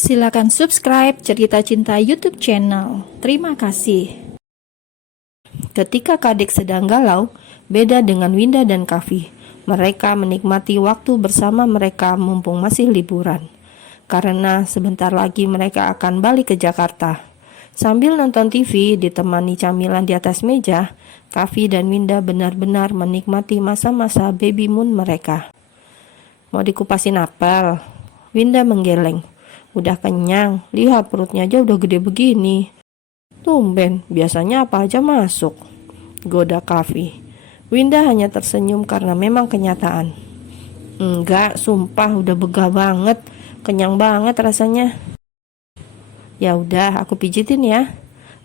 Silakan subscribe Cerita Cinta YouTube channel. Terima kasih. Ketika Kadek sedang galau, beda dengan Winda dan Kavi. Mereka menikmati waktu bersama mereka mumpung masih liburan. Karena sebentar lagi mereka akan balik ke Jakarta. Sambil nonton TV ditemani camilan di atas meja, Kavi dan Winda benar-benar menikmati masa-masa baby moon mereka. Mau dikupasin apel? Winda menggeleng. Udah kenyang, lihat perutnya aja udah gede begini. Tumben, biasanya apa aja masuk, goda Kavi. Winda hanya tersenyum karena memang kenyataan. Enggak, sumpah udah begah banget, kenyang banget rasanya. Ya udah, aku pijitin ya.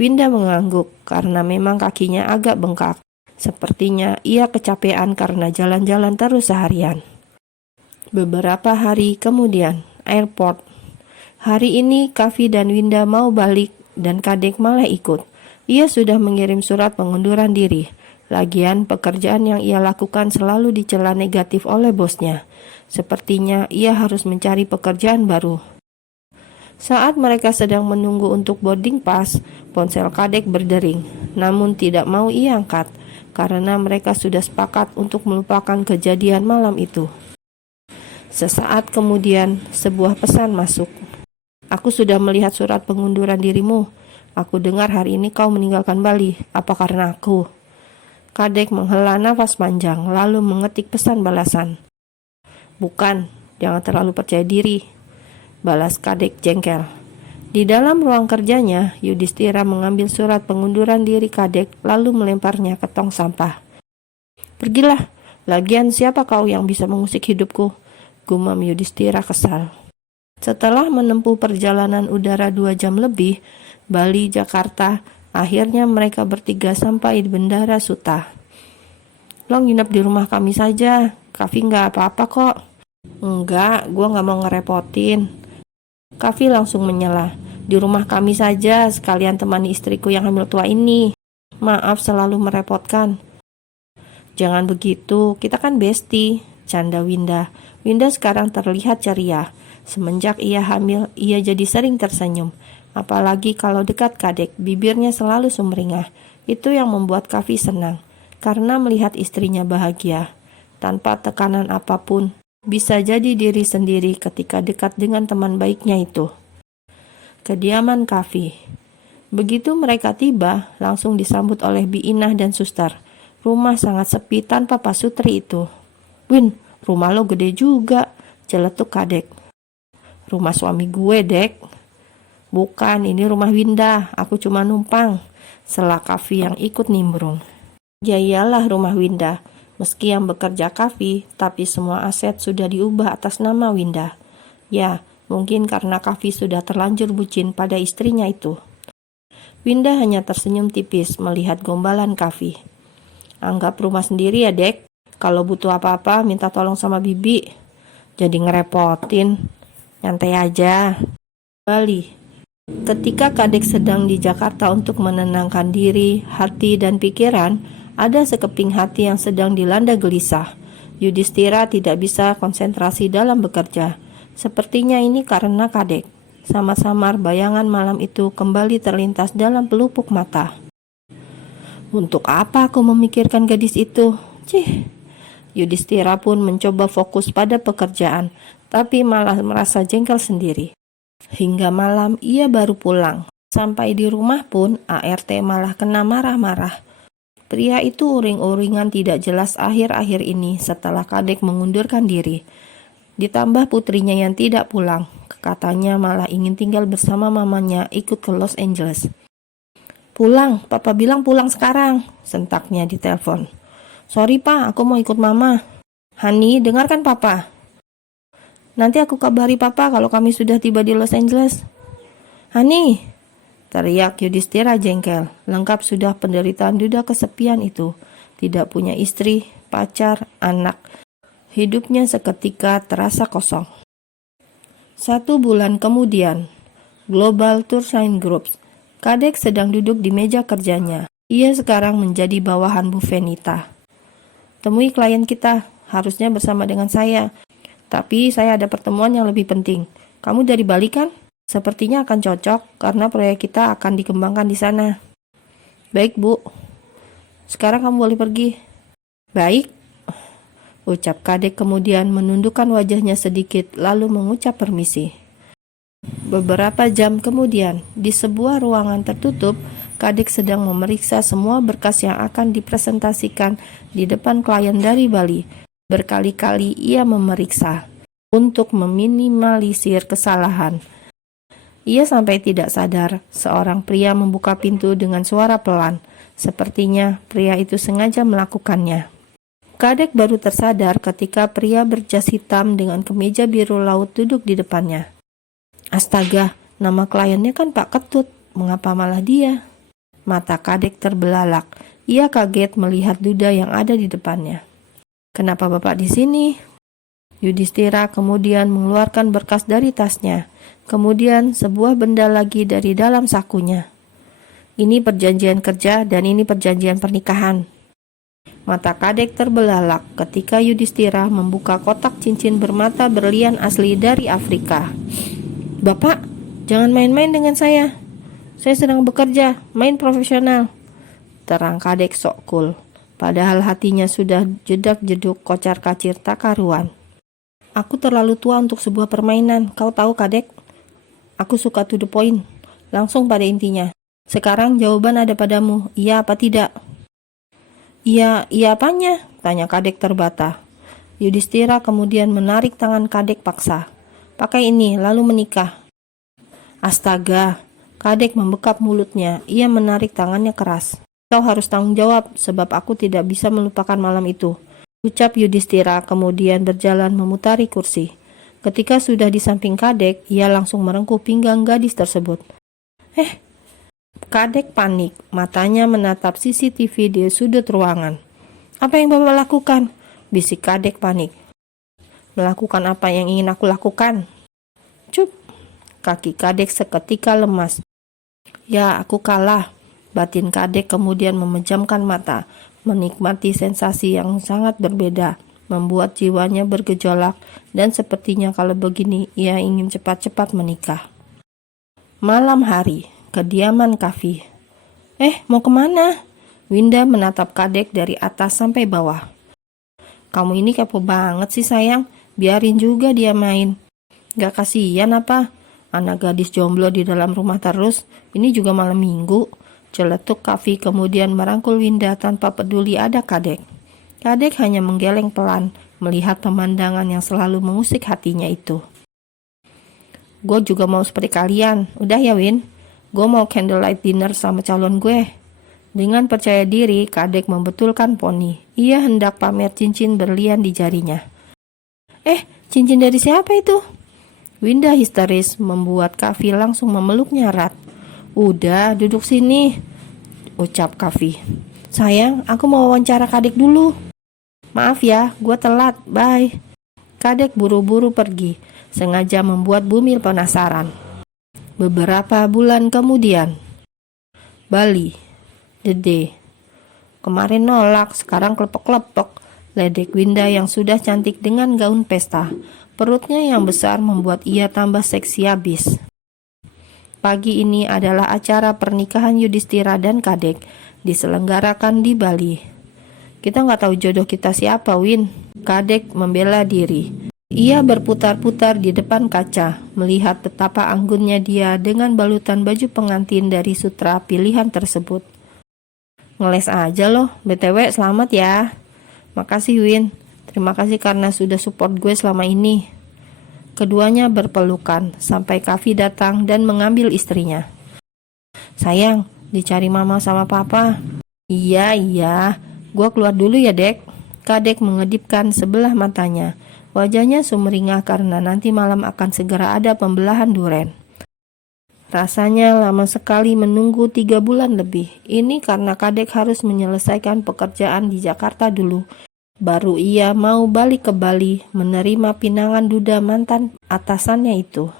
Winda mengangguk karena memang kakinya agak bengkak. Sepertinya ia kecapean karena jalan-jalan terus seharian. Beberapa hari kemudian, airport. Hari ini Kavi dan Winda mau balik dan Kadek malah ikut. Ia sudah mengirim surat pengunduran diri. Lagian pekerjaan yang ia lakukan selalu dicela negatif oleh bosnya. Sepertinya ia harus mencari pekerjaan baru. Saat mereka sedang menunggu untuk boarding pass, ponsel Kadek berdering. Namun tidak mau ia angkat karena mereka sudah sepakat untuk melupakan kejadian malam itu. Sesaat kemudian sebuah pesan masuk. Aku sudah melihat surat pengunduran dirimu. Aku dengar hari ini kau meninggalkan Bali. Apa karena aku? Kadek menghela nafas panjang lalu mengetik pesan balasan. Bukan, jangan terlalu percaya diri, balas Kadek jengkel. Di dalam ruang kerjanya, Yudhistira mengambil surat pengunduran diri Kadek lalu melemparnya ke tong sampah. Pergilah, lagian siapa kau yang bisa mengusik hidupku? Gumam Yudhistira kesal. Setelah menempuh perjalanan udara 2 jam lebih, Bali, Jakarta, akhirnya mereka bertiga sampai di Bandara Suta. Lo nginep di rumah kami saja, Kavi nggak apa-apa kok. Enggak, gua nggak mau ngerepotin. Kavi langsung menyela. Di rumah kami saja, sekalian temani istriku yang hamil tua ini. Maaf selalu merepotkan. Jangan begitu, kita kan bestie, canda Winda. Winda sekarang terlihat ceria. Semenjak ia hamil, ia jadi sering tersenyum. Apalagi kalau dekat Kadek, bibirnya selalu sumringah. Itu yang membuat Kavi senang, karena melihat istrinya bahagia. Tanpa tekanan apapun, bisa jadi diri sendiri ketika dekat dengan teman baiknya itu. Kediaman Kavi. Begitu mereka tiba, langsung disambut oleh Bi Inah dan suster. Rumah sangat sepi tanpa Pak Sutri itu. Win, rumah lo gede juga, celetuk Kadek. Rumah suami gue, Dek. Bukan, ini rumah Winda, aku cuma numpang, sela Kavi yang ikut nimbrung. Ya iyalah rumah Winda, meski yang bekerja Kavi, tapi semua aset sudah diubah atas nama Winda. Ya, mungkin karena Kavi sudah terlanjur bucin pada istrinya itu. Winda hanya tersenyum tipis melihat gombalan Kavi. Anggap rumah sendiri ya, Dek. Kalau butuh apa-apa, minta tolong sama Bibi. Jadi ngerepotin, nyantai aja. Bali. Ketika Kadek sedang di Jakarta untuk menenangkan diri, hati, dan pikiran, ada sekeping hati yang sedang dilanda gelisah. Yudhistira tidak bisa konsentrasi dalam bekerja. Sepertinya ini karena Kadek. Samar-samar bayangan malam itu kembali terlintas dalam pelupuk mata. Untuk apa aku memikirkan gadis itu? Yudhistira pun mencoba fokus pada pekerjaan, tapi malah merasa jengkel sendiri. Hingga malam ia baru pulang. Sampai di rumah pun ART malah kena marah-marah. Pria itu uring-uringan tidak jelas akhir-akhir ini setelah Kadek mengundurkan diri. Ditambah putrinya yang tidak pulang. Katanya malah ingin tinggal bersama mamanya ikut ke Los Angeles. Pulang, papa bilang pulang sekarang, sentaknya di telepon. Sorry pak, aku mau ikut mama. Hani, dengarkan papa. Nanti aku kabari papa kalau kami sudah tiba di Los Angeles. Hani, teriak Yudhistira jengkel. Lengkap sudah penderitaan duda kesepian itu. Tidak punya istri, pacar, anak. Hidupnya seketika terasa kosong. 1 bulan kemudian, Global Toursign Groups. Kadek sedang duduk di meja kerjanya. Ia sekarang menjadi bawahan Bu Venita. Temui klien kita, harusnya bersama dengan saya. Tapi saya ada pertemuan yang lebih penting. Kamu dari Bali kan? Sepertinya akan cocok karena proyek kita akan dikembangkan di sana. Baik, Bu. Sekarang kamu boleh pergi. Baik, ucap Kadek kemudian menundukkan wajahnya sedikit lalu mengucap permisi. Beberapa jam kemudian, di sebuah ruangan tertutup, Kadek sedang memeriksa semua berkas yang akan dipresentasikan di depan klien dari Bali. Berkali-kali ia memeriksa untuk meminimalisir kesalahan. Ia sampai tidak sadar seorang pria membuka pintu dengan suara pelan. Sepertinya pria itu sengaja melakukannya. Kadek baru tersadar ketika pria berjas hitam dengan kemeja biru laut duduk di depannya. Astaga, nama kliennya kan Pak Ketut, mengapa malah dia? Mata Kadek terbelalak. Ia kaget melihat duda yang ada di depannya. Kenapa Bapak di sini? Yudhistira kemudian mengeluarkan berkas dari tasnya. Kemudian sebuah benda lagi dari dalam sakunya. Ini perjanjian kerja dan ini perjanjian pernikahan. Mata Kadek terbelalak ketika Yudhistira membuka kotak cincin bermata berlian asli dari Afrika. Bapak, jangan main-main dengan saya. Saya sedang bekerja, main profesional. Terang Kadek sok cool, padahal hatinya sudah jedak-jeduk kocar-kacir tak karuan. Aku terlalu tua untuk sebuah permainan, kau tahu Kadek? Aku suka to the point, langsung pada intinya. Sekarang jawaban ada padamu, iya apa tidak? Iya apanya? Tanya Kadek terbata. Yudhistira kemudian menarik tangan Kadek paksa. Pakai ini, lalu menikah. Astaga, Kadek membekap mulutnya. Ia menarik tangannya keras. Kau harus tanggung jawab, sebab aku tidak bisa melupakan malam itu. Ucap Yudhistira kemudian berjalan memutari kursi. Ketika sudah di samping Kadek, ia langsung merengkuh pinggang gadis tersebut. Kadek panik, matanya menatap CCTV di sudut ruangan. Apa yang Bapak lakukan? Bisik Kadek panik. Melakukan apa yang ingin aku lakukan? Cup. Kaki Kadek seketika lemas. Ya, aku kalah. Batin Kadek kemudian memejamkan mata, menikmati sensasi yang sangat berbeda, membuat jiwanya bergejolak, dan sepertinya kalau begini ia ingin cepat-cepat menikah. Malam hari, kediaman Kavi. Mau kemana? Winda menatap Kadek dari atas sampai bawah. Kamu ini kepo banget sih sayang, biarin juga dia main. Gak kasihan apa? Anak gadis jomblo di dalam rumah terus, ini juga malam minggu. Celetuk Kavi kemudian merangkul Winda tanpa peduli ada Kadek. Kadek hanya menggeleng pelan, melihat pemandangan yang selalu mengusik hatinya itu. Gue juga mau seperti kalian, udah ya Win? Gue mau candlelight dinner sama calon gue. Dengan percaya diri, Kadek membetulkan poni. Ia hendak pamer cincin berlian di jarinya. Cincin dari siapa itu? Winda histeris membuat Kavi langsung memeluknya erat. Udah, duduk sini, ucap Kavi. Sayang, aku mau wawancara Kadek dulu. Maaf ya, gue telat, bye. Kadek buru-buru pergi, sengaja membuat Bumil penasaran. Beberapa bulan kemudian. Bali, Dede. Kemarin nolak, sekarang klepek-klepek. Ledek Winda yang sudah cantik dengan gaun pesta. Perutnya yang besar membuat ia tambah seksi abis. Pagi ini adalah acara pernikahan Yudhistira dan Kadek, diselenggarakan di Bali. Kita nggak tahu jodoh kita siapa, Win. Kadek membela diri. Ia berputar-putar di depan kaca, melihat betapa anggunnya dia dengan balutan baju pengantin dari sutra pilihan tersebut. Ngeles aja loh, BTW selamat ya. Makasih Win, terima kasih karena sudah support gue selama ini. Keduanya berpelukan sampai Kavi datang dan mengambil istrinya. Sayang, dicari mama sama papa. Iya, gue keluar dulu ya Dek. Kadek mengedipkan sebelah matanya. Wajahnya sumringah karena nanti malam akan segera ada pembelahan duren. Rasanya lama sekali menunggu 3 bulan lebih. Ini karena Kadek harus menyelesaikan pekerjaan di Jakarta dulu. Baru ia mau balik ke Bali menerima pinangan duda mantan atasannya itu.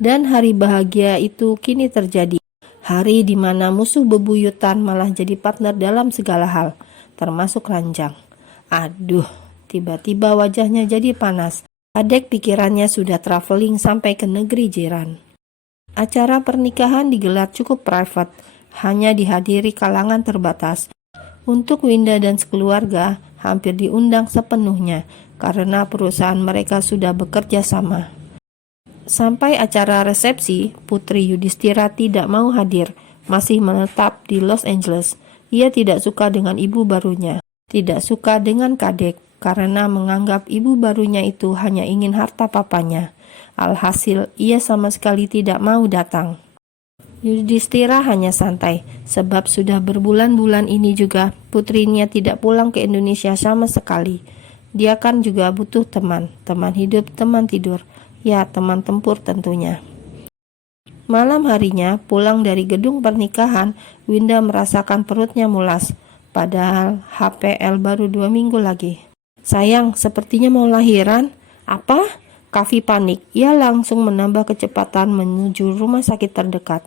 Dan hari bahagia itu kini terjadi. Hari di mana musuh bebuyutan malah jadi partner dalam segala hal, termasuk ranjang. Aduh, tiba-tiba wajahnya jadi panas. Kadek pikirannya sudah traveling sampai ke negeri jiran. Acara pernikahan digelar cukup private, hanya dihadiri kalangan terbatas. Untuk Winda dan sekeluarga hampir diundang sepenuhnya karena perusahaan mereka sudah bekerja sama. Sampai acara resepsi, Putri Yudhistira tidak mau hadir, masih menetap di Los Angeles. Ia tidak suka dengan ibu barunya, tidak suka dengan Kadek, karena menganggap ibu barunya itu hanya ingin harta papanya. Alhasil, ia sama sekali tidak mau datang. Yudhistira hanya santai, sebab sudah berbulan-bulan ini juga putrinya tidak pulang ke Indonesia sama sekali. Dia kan juga butuh teman hidup, teman tidur. Ya, teman tempur tentunya. Malam harinya, pulang dari gedung pernikahan, Winda merasakan perutnya mulas. Padahal HPL baru 2 minggu lagi. Sayang, sepertinya mau lahiran. Apa? Kavi panik. Ia langsung menambah kecepatan menuju rumah sakit terdekat.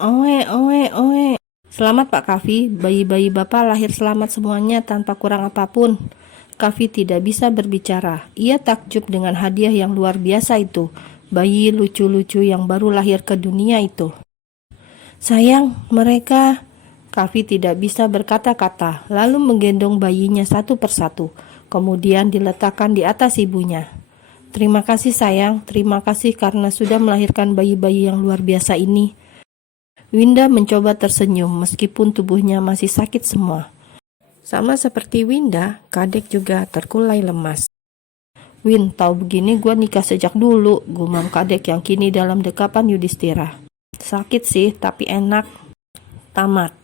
Oe. Selamat Pak Kavi, bayi-bayi Bapak lahir selamat semuanya tanpa kurang apapun. Kavi tidak bisa berbicara. Ia takjub dengan hadiah yang luar biasa itu. Bayi lucu-lucu yang baru lahir ke dunia itu. Sayang, mereka... Kavi tidak bisa berkata-kata, lalu menggendong bayinya satu persatu. Kemudian diletakkan di atas ibunya. Terima kasih sayang, terima kasih karena sudah melahirkan bayi-bayi yang luar biasa ini. Winda mencoba tersenyum meskipun tubuhnya masih sakit semua. Sama seperti Winda, Kadek juga terkulai lemas. Win, tahu begini gue nikah sejak dulu, gumam Kadek yang kini dalam dekapan Yudhistira. Sakit sih, tapi enak. Tamat.